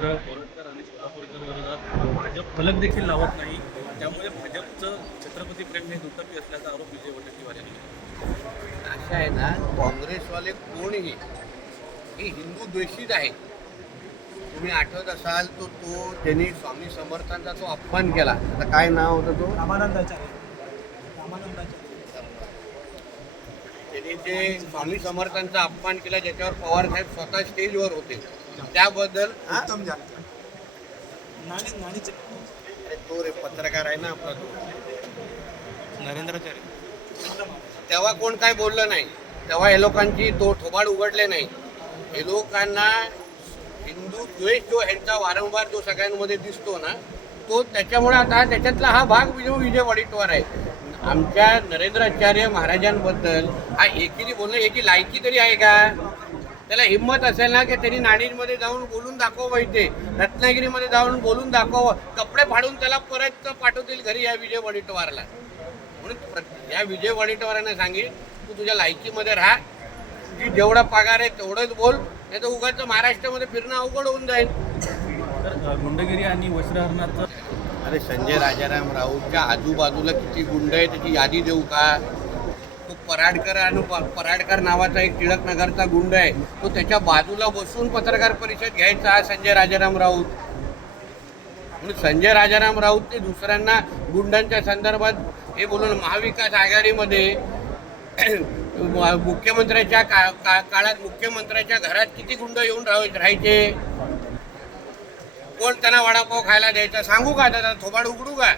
मात्र कोरटकर आणि सोलापूरकर विरोधात भाजप फलक देखील लावत नाही. त्यामुळे भाजपचं छत्रपती प्रेम हे दुटप्पी असल्याचा आरोप विजय वडेट्टीवार यांनी केला. असं आहे ना, काँग्रेसवाले कोणीही ही हिंदू द्वेषित आहे. तुम्ही आठवत असाल तो त्यांनी स्वामी समर्थांचा तो अपमान केला. आता काय नाव होतं तो? रामानंदाचार्य. त्यांनी जे स्वामी समर्थांचा अपमान केला ज्याच्यावर पवार साहेब स्वतः स्टेजवर होते त्याबद्दल उत्तम जानकर. नाणीचे अरे तो रे पत्रकार आहे ना आपला तो नरेंद्राचार्य. तेव्हा कोण काय बोललं नाही. तेव्हा हे लोकांची तो थोबाड उघडले नाही. हे लोकांना हिंदू द्वेष जो ह्यांचा वारंवार जो सगळ्यांमध्ये दिसतो ना तो त्याच्यामुळे आता त्याच्यातला हा भाग विजय वडेट्टीवार आहे. आमच्या नरेंद्राचार्य महाराजांबद्दल हा एकीने बोलणं याची लायकी तरी आहे का? त्याला हिंमत असेल ना की त्यांनी नाणीमध्ये जाऊन बोलून दाखवावं, इथे रत्नागिरीमध्ये जाऊन बोलून दाखवावं, कपडे फाडून त्याला परत पाठवतील घरी या विजय वडेट्टीवारला. म्हणून या विजय वडेट्टीवारांना सांगेल तू तुझ्या लायकीमध्ये राहा, तुझी जेवढा पगार आहे तेवढंच बोल, नाही तर उगाच महाराष्ट्रामध्ये फिरणं अवघड होऊन जाईल. तर गुंडगिरी आणि वस्त्रहरणाचं अरे संजय राजाराम राऊतच्या आजूबाजूला किती गुंड आहे त्याची यादी देऊ का? तो पराडकर नावाचा एक टिळकनगरचा गुंड आहे, तो त्याच्या बाजूला बसून पत्रकार परिषद घ्यायचा हा संजय राजाराम राऊत. म्हणून संजय राजाराम राऊतने दुसऱ्यांना गुंडांच्या संदर्भात हे बोलून महाविकास आघाडीमध्ये मुख्यमंत्र्याच्या काळात मुख्यमंत्र्याच्या घरात किती गुंड येऊन राहायचे? कोण त्यांना वडापाव खायला द्यायचा? सांगू का? त्याला थोबाड उघडू का?